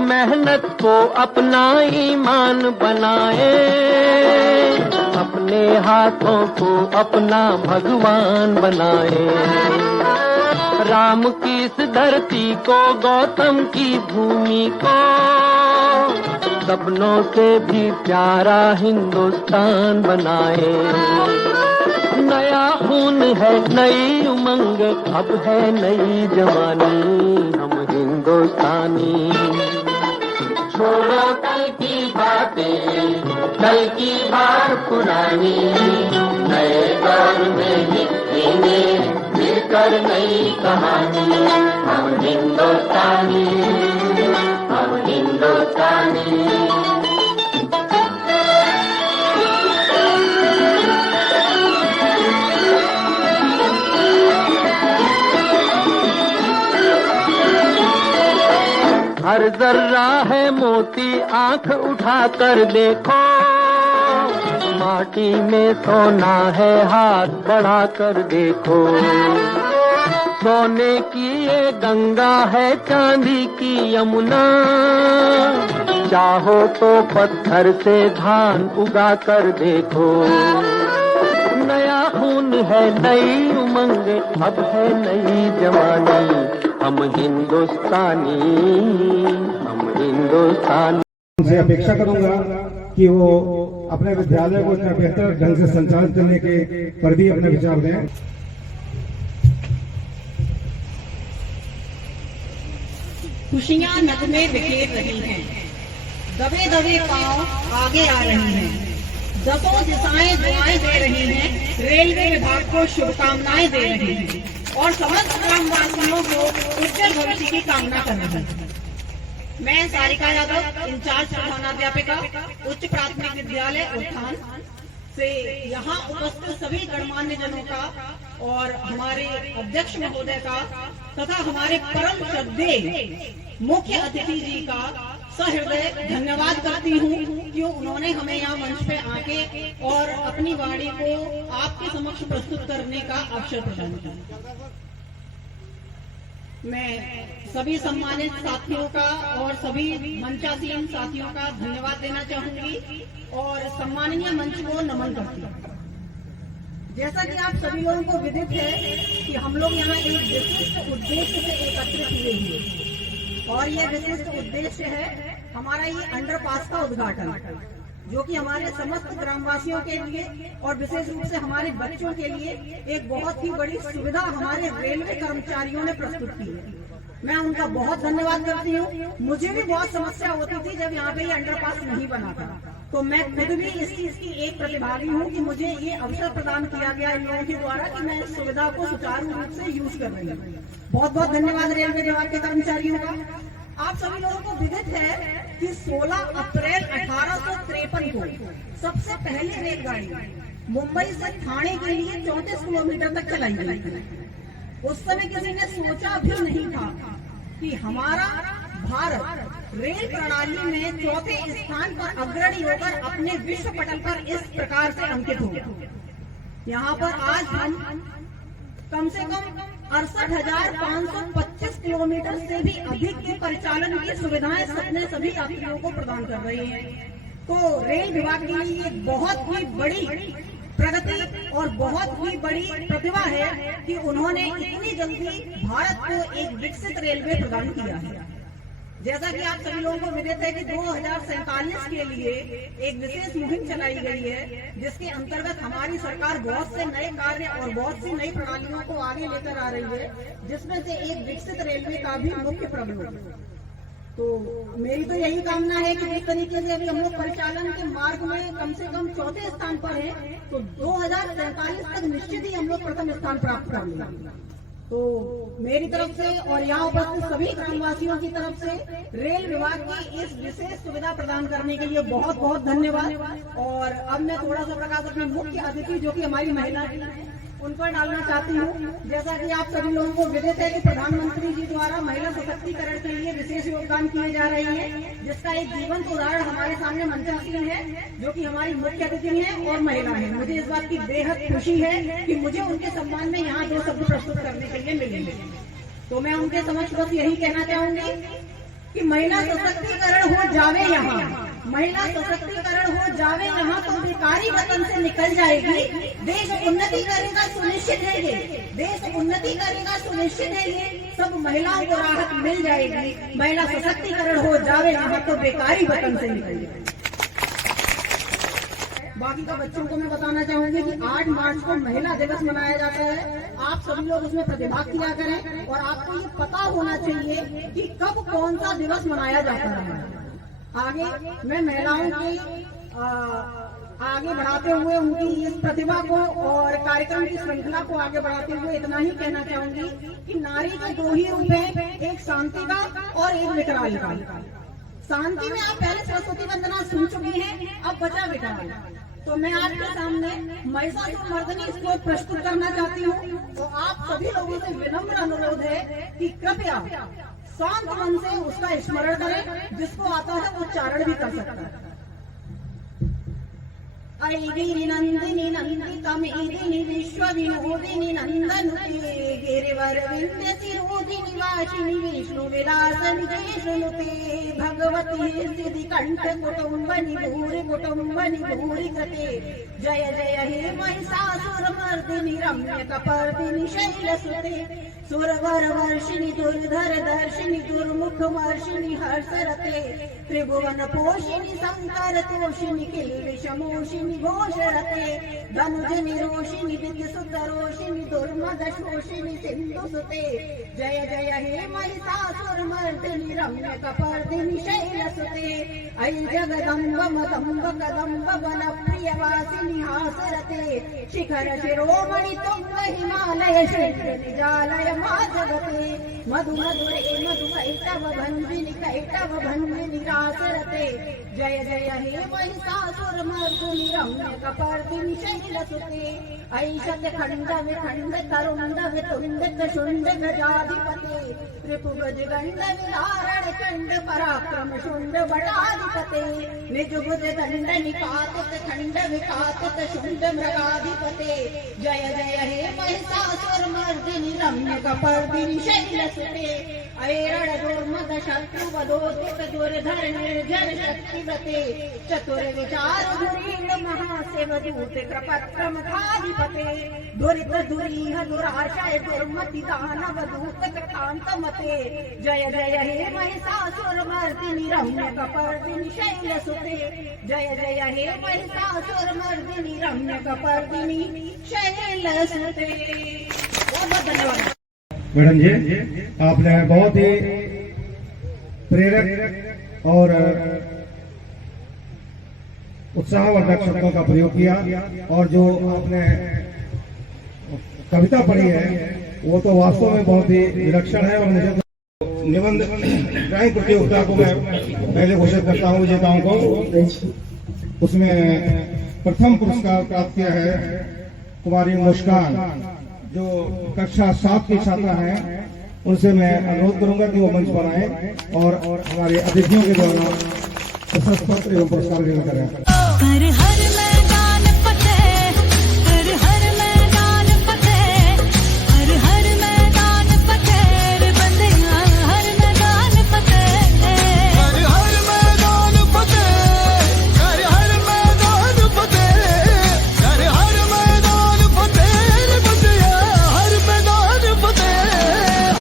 मेहनत को अपना ईमान बनाए, अपने हाथों को अपना भगवान बनाए। राम की इस धरती को, गौतम की भूमि को, सपनों से भी प्यारा हिंदुस्तान बनाए। नया खून है, नई उमंग, अब है नई जवानी, हम हिंदुस्तानी। छोड़ो कल की बातें, कल की बात पुरानी, नए दौर में लिखेंगे मिलकर नई कहानी। हम हिंदुस्तानी, हम हिंदुस्तानी। हर जर्रा है मोती, आंख उठाकर देखो, माटी में सोना है, हाथ बढ़ाकर देखो। सोने की ये गंगा है, चांदी की यमुना, चाहो तो पत्थर से धान उगा कर देखो। नया खून है, नई उमंग, अब है नई जवानी, हम हिंदुस्तानी, हम हिंदुस्तानी। उनसे अपेक्षा करूंगा कि वो अपने विद्यालय को इतना बेहतर ढंग से संचालित करने के पर भी अपने विचार दें। खुशियां नगमे बिखेर रही हैं, दबे दबे पांव आगे आ रही हैं, दसों दिशाएं दुआएं दे रही हैं, रेलवे विभाग को शुभकामनाएं दे रही हैं और समस्त ग्रामवासियों को उज्जवल भविष्य की कामना कर रही हैं। मैं सारिका यादव, इंचार्ज प्रधानाध्यापिका, उच्च प्राथमिक विद्यालय उत्थान से यहाँ उपस्थित सभी गणमान्य जनों का और हमारे अध्यक्ष महोदय का तथा हमारे परम श्रद्धेय मुख्य अतिथि जी का सहृदय धन्यवाद करती हूँ कि उन्होंने हमें यहाँ मंच पे आके और अपनी वाणी को आपके समक्ष प्रस्तुत करने का अवसर प्रदान किया। मैं सभी सम्मानित साथियों का और सभी मंचासीन साथियों का धन्यवाद देना चाहूंगी और सम्माननीय मंच को नमन करती हूँ। जैसा कि आप सभी लोगों को विदित है कि हम लोग यहाँ एक विशिष्ट उद्देश्य से एकत्रित हुए हैं और ये विशिष्ट उद्देश्य है हमारा ये अंडरपास का उद्घाटन, जो कि हमारे समस्त ग्रामवासियों के लिए और विशेष रूप से हमारे बच्चों के लिए एक बहुत ही बड़ी सुविधा हमारे रेलवे कर्मचारियों ने प्रस्तुत की है। मैं उनका बहुत धन्यवाद करती हूँ। मुझे भी बहुत समस्या होती थी जब यहाँ पे ये अंडरपास नहीं बना था, तो मैं खुद भी इस चीज की एक प्रतिभागी हूँ कि मुझे ये अवसर प्रदान किया गया इन लोगों के द्वारा कि मैं इस सुविधा को सुचारू रूप से यूज कर रही हूँ। बहुत बहुत धन्यवाद रेलवे विभाग के कर्मचारियों का। आप सभी लोगों को विदित है कि 16 अप्रैल 1853 को सबसे पहली रेलगाड़ी मुंबई से ठाणे के लिए 34 किलोमीटर तक चलाई गई थी। उस समय किसी ने सोचा भी नहीं था कि हमारा भारत रेल प्रणाली में चौथे स्थान पर अग्रणी होकर अपने विश्व पटल पर इस प्रकार से अंकित होगा। यहाँ पर आज हम कम से कम 68,525 किलोमीटर से भी अधिक के परिचालन की सुविधाएं अपने सभी यात्रियों को प्रदान कर रहे हैं। तो रेल विभाग के लिए एक बहुत ही बड़ी प्रगति और बहुत ही बड़ी प्रतिभा है कि उन्होंने इतनी जल्दी भारत को एक विकसित रेलवे प्रदान किया है। जैसा कि आप सभी लोगों को विदित है कि 2047 के लिए एक विशेष मुहिम चलाई गई है, जिसके अंतर्गत हमारी सरकार बहुत से नए कार्य और बहुत सी नई प्रणालियों को आगे लेकर आ रही है, जिसमें से एक विकसित रेलवे का भी मुख्य प्रबंधन है। तो मेरी तो यही कामना है कि इस तरीके से अभी हम लोग परिचालन के मार्ग में कम से कम चौथे स्थान पर हैं, तो 2047 तक निश्चित ही हम लोग प्रथम स्थान प्राप्त कर लेंगे। तो मेरी तरफ से और यहाँ उपस्थित सभी ग्रामवासियों की तरफ से रेल विभाग की इस विशेष सुविधा प्रदान करने के लिए बहुत बहुत धन्यवाद। और अब मैं थोड़ा सा प्रकाश अपने मुख्य अतिथि जो कि हमारी महिला उन पर डालना चाहती हूँ। जैसा कि आप सभी लोगों को विदित है कि प्रधानमंत्री जी द्वारा महिला सशक्तिकरण के लिए विशेष योगदान किए जा रहे हैं, जिसका एक जीवंत उदाहरण हमारे सामने मंचासीन है, जो कि हमारी मुख्य अतिथि है और महिला है। मुझे इस बात की बेहद खुशी है कि मुझे उनके सम्मान में यहाँ 2 शब्द प्रस्तुत करने के लिए मिलेंगे। तो मैं उनके समक्ष बस यही कहना चाहूंगी कि महिला सशक्तिकरण हो जावे यहाँ, महिला सशक्तिकरण हो जावे यहाँ तो बेकारी वतन से निकल जाएगी। देश उन्नति करेगा सुनिश्चित है ये, देश उन्नति करेगा सुनिश्चित है ये, सब महिलाओं को राहत मिल जाएगी। महिला सशक्तिकरण हो जावे यहाँ तो बेकारी वतन से निकल जाएगी। बाकी का बच्चों को मैं बताना चाहूंगी कि 8 मार्च को महिला दिवस मनाया जाता है। आप सभी लोग उसमें प्रतिभाग किया करें और आपको ये पता होना चाहिए कि कब कौन सा दिवस मनाया जाता है। आगे मैं महिलाओं की आगे बढ़ाते हुए उनकी इस प्रतिभा को और कार्यक्रम की श्रृंखला को आगे बढ़ाते हुए इतना ही कहना चाहूंगी कि नारी के 2 ही रूप हैं, एक शांति का और एक विकराल का। शांति में आप पहले सरस्वती वंदना सुन चुकी हैं, अब बचा विकराल। तो मैं आपके सामने महिषासुरमर्दिनी श्लोक प्रस्तुत करना चाहती हूँ। तो आप सभी लोगों से विनम्र अनुरोध है कि कृपया शांत मन से उसका स्मरण करें, जिसको आता है वो उच्चारण भी कर सकता है। ऐगिरि नंदिनी नंदितमेदिनि विश्व विनोदिनी नंदनुते गिरिवर विंध्य शिरोदिनि वासिनि विष्णु विलासनि जय श्रुनुते भगवती सिद्धि कंठ कुटुंबनि भूरि कृते जय जय हे महिषासुरमर्दिनि रम्य कपर्दिनि शैलसुते सुरवर वर्षिणि दुर्धर दर्शिनि दुर्मुख वर्षिणि हर्षरते त्रिभुवन पोषिणि शंकर तोषिणि किल्बिषमोषिणि घोषरते धनुजनि रोषिणि विद्युसुत रोषिणि दुर्मद शोषिणि सिन्धुसुते जय जय हे महिषासुरमर्दिनि रम्य कपर्दिनि शैलसुते ऐ जगदम्ब मदम्ब कदम्ब वन प्रियवासिनि हासरते शिखर शिरोमणि तुंग हिमालय शृंग निजालय जगते मधु मधुरे मधुकैटव भंगिनि रासरते जय जय हे महिषासुरमर्दिनि रम्य कपर्दिनि शैलसुते ऐषत खंड विखंड तरुंड वितुंड शुंड गजाधिपते त्रिभुज गंड विदारण चंड पराक्रम शुंड बटाधिपते निजुभुज दंड निपातित खंड विपातित शुंड मृगाधिपते जय जय हे महिषासुरमर्दिनि रम्य कपर्दिनि शैलसुते ऐरण दुर्मद शत्रुवदोदित दुर्धर निर्जर शक्तिवते चतुर विचार धुरीण महासेवदूत कृपक्रमधाधिपते दुरित दुरीह दुराशय दुर्मति दानव दूत कांतमते जय जय हे महिषासुरमर्दिनि रम्य कपर्दिनि शैलसुते जय जय हे महिषासुरमर्दिनि रम्य कपर्दिनि शैलसुते। बहुत धन्यवाद मैडम जी, आपने बहुत ही प्रेरक और उत्साहवर्धक शब्दों का प्रयोग किया और जो आपने कविता पढ़ी है वो तो वास्तव में बहुत ही विलक्षण है। और मुझे तो निबंध ड्राइंग प्रतियोगिता को मैं पहले घोषित करता हूँ विजेताओं को। उसमें प्रथम पुरस्कार प्राप्त किया है कुमारी मुस्कान, जो कक्षा 7 की छात्रा है। उनसे मैं अनुरोध करूंगा कि वो मंच पर आए और हमारे अतिथियों के द्वारा प्रशस्ति पत्र एवं पुरस्कार ग्रहण करें।